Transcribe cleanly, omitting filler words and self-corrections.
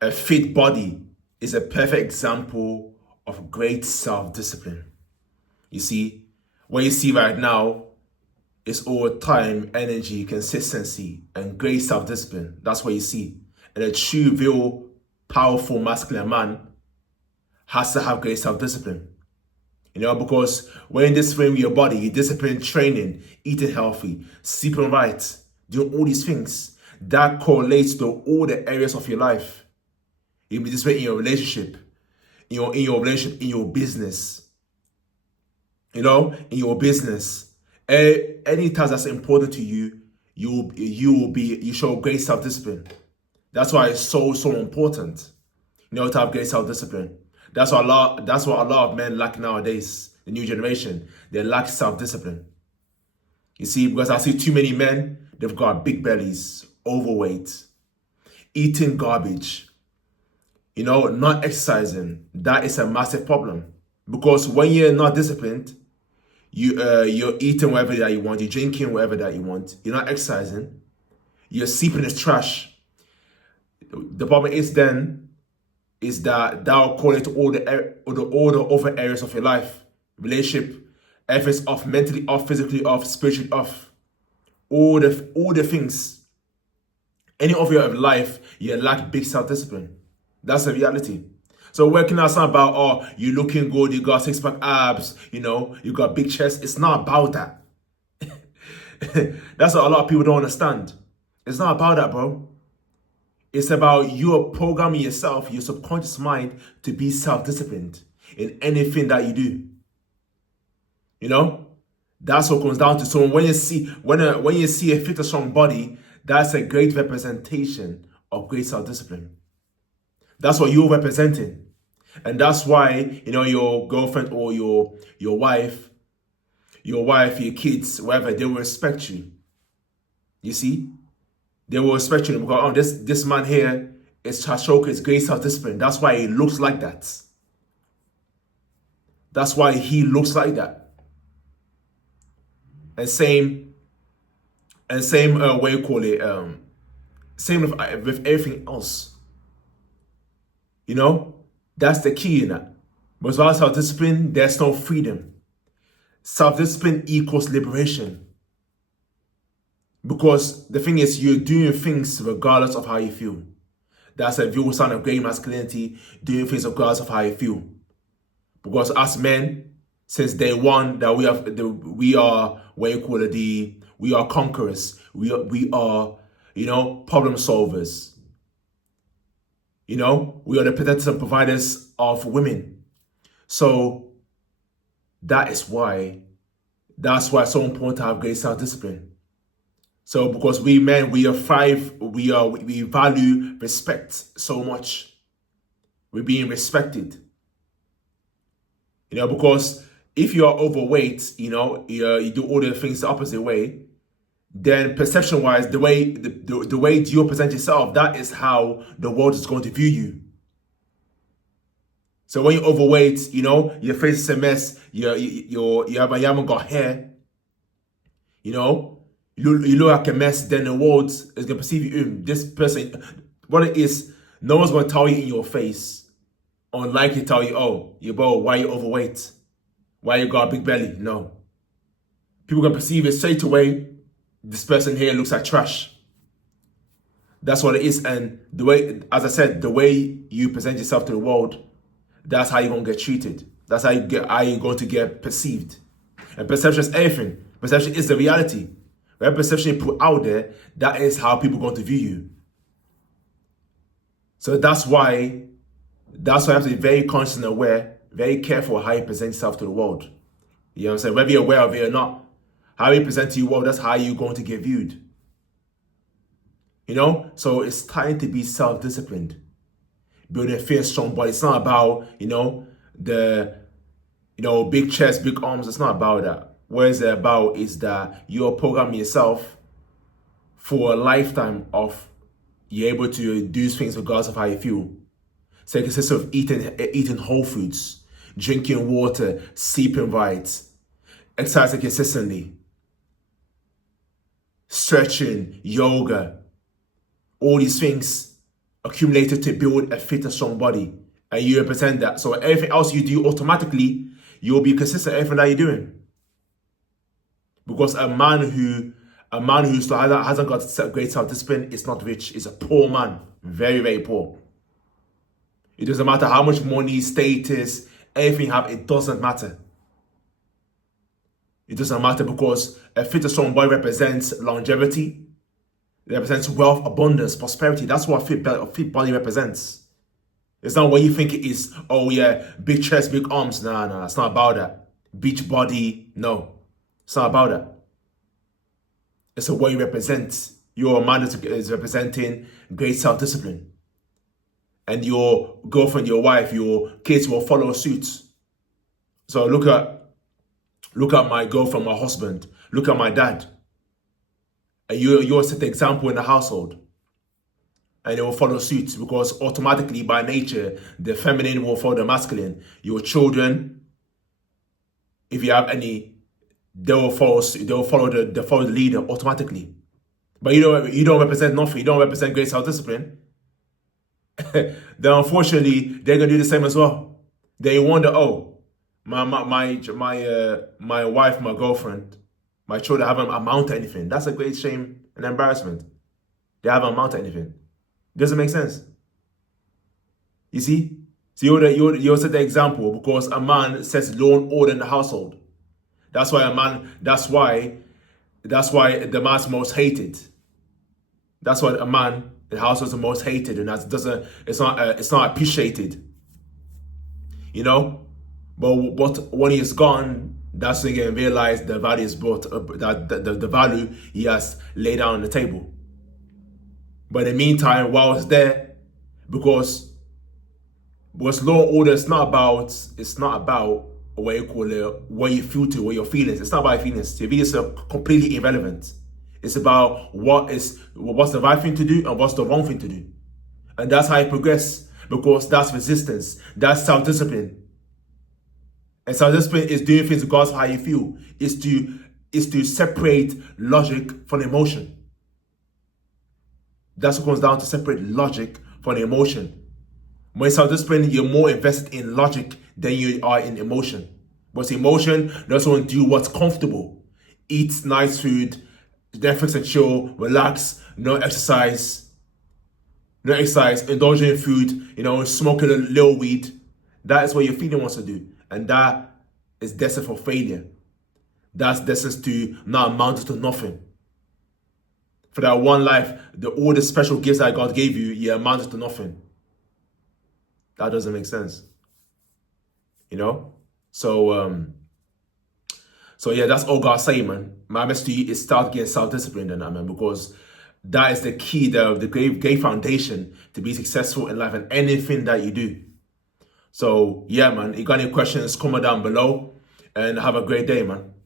A fit body is a perfect example of great self-discipline. You see, what you see right now is all time, energy, consistency, and great self-discipline. That's what you see. And a true, real, powerful, masculine man has to have great self-discipline. Because when you discipline your body, you discipline training, eating healthy, sleeping right, doing all these things, that correlates to all the areas of your life. You be disciplined in your relationship, in your business, in your business. Any task that's important to you, you show great self-discipline. That's why it's so important, to have great self-discipline. That's what a lot of men lack nowadays, the new generation. They lack self-discipline. You see, because I see too many men, they've got big bellies, overweight, eating garbage, not exercising. That is a massive problem. Because when you're not disciplined, you're eating whatever that you want, you're drinking whatever that you want, you're not exercising, you're sleeping is trash. The problem is that will correlate to all the other areas of your life, relationship, efforts off, mentally off, physically off, spiritually off, all the things. Any of your life, you lack big self-discipline. That's the reality. So working out, it's not about, you looking good, you got six-pack abs, you got big chest. It's not about that. That's what a lot of people don't understand. It's not about that, bro. It's about you programming yourself, your subconscious mind, to be self-disciplined in anything that you do. That's what comes down to. So when you see a fit or strong body, that's a great representation of great self-discipline. That's what you're representing. And that's why, your girlfriend or your wife, your kids, whatever, they will respect you. You see? They will respect you because this man here is showcase great self-discipline. That's why he looks like that. That's why he looks like that. And same way you call it. Same with everything else. That's the key in that. But without self-discipline, there's no freedom. Self-discipline equals liberation. Because the thing is, you're doing things regardless of how you feel. That's a real sign of great masculinity, doing things regardless of how you feel. Because as men, since day one, that we are what you call it, we are conquerors. We are problem solvers. We are the protectors and providers of women. So that's why it's so important to have great self-discipline. So because we men, we value respect so much. We're being respected. Because if you are overweight, you do all the things the opposite way, then perception-wise, the way you present yourself, that is how the world is going to view you. So when you're overweight, your face is a mess, you haven't got hair, you look like a mess, then the world is going to perceive you, this person, what it is, no one's going to tell you in your face, unlikely tell you, bro, why you overweight? Why you got a big belly? No. People can perceive it straight away, this person here looks like trash. That's what it is. And the way, as I said, the way you present yourself to the world, that's how you're going to get treated. That's how you're going to get perceived. And perception is everything. Perception is the reality. Whatever perception you put out there, that is how people are going to view you. So that's why you have to be very conscious and aware, very careful how you present yourself to the world. You know what I'm saying? Whether you're aware of it or not, how you present to your world, that's how you're going to get viewed. So it's time to be self-disciplined. Building a fit, strong body. It's not about, the big chest, big arms. It's not about that. What it's about is that you're programming yourself for a lifetime of you're able to do things regardless of how you feel. So it consists of eating whole foods, drinking water, sleeping right, exercising consistently, stretching, yoga, all these things accumulated to build a fit and strong body, and you represent that. So everything else you do, automatically you'll be consistent in everything that you're doing. Because a man who still hasn't got great self-discipline is not rich. Is a poor man, very, very poor. It doesn't matter how much money, status, everything you have. It doesn't matter. It doesn't matter, because a fit and strong body represents longevity. It represents wealth, abundance, prosperity. That's what a fit body represents. It's not what you think it is. Oh yeah, big chest, big arms. Nah, it's not about that. Beach body, no. It's not about that. It's what you represent. Your man is representing great self-discipline. And your girlfriend, your wife, your kids will follow suit. So look at my girlfriend, my husband. Look at my dad. And you'll set the example in the household. And they will follow suit, because automatically, by nature, the feminine will follow the masculine. Your children, if you have any, they will follow the leader automatically. But you don't represent nothing. You don't represent great self-discipline. Then unfortunately, they're gonna do the same as well. They wonder, oh, my wife, my girlfriend, my children haven't amounted to anything. That's a great shame and embarrassment. They haven't amounted to anything. Doesn't make sense. You see? So you'll set the example, because a man sets law and order in the household. That's why the man's most hated. That's why a man in the household is the most hated, and it's not appreciated. You know? But when he is gone, that's when you can realize the value is brought, the value he has laid down on the table. But in the meantime, while it's there, because law and order, it's not about what you call it, what you feel to, what your feelings. It's not about feelings. Your feelings are completely irrelevant. It's about what's the right thing to do and what's the wrong thing to do. And that's how you progress, because that's resistance. That's self-discipline. And self-discipline is doing things regardless of how you feel. It's to separate logic from emotion. That's what comes down to, separate logic from emotion. When self-discipline, you're more invested in logic than you are in emotion. But emotion doesn't want to do what's comfortable. Eat nice food, Netflix and chill, relax, no exercise, indulge in food, smoke a little weed. That is what your feeling wants to do. And that is destined for failure. That's destined to not amount to nothing. For that one life, all the special gifts that God gave you, you amounted to nothing. That doesn't make sense. So yeah, that's all God's saying, man. My message to you is start getting self-disciplined in that, man, because that is the key, the great foundation to be successful in life and anything that you do. So yeah, man, you got any questions, comment down below, and have a great day, man.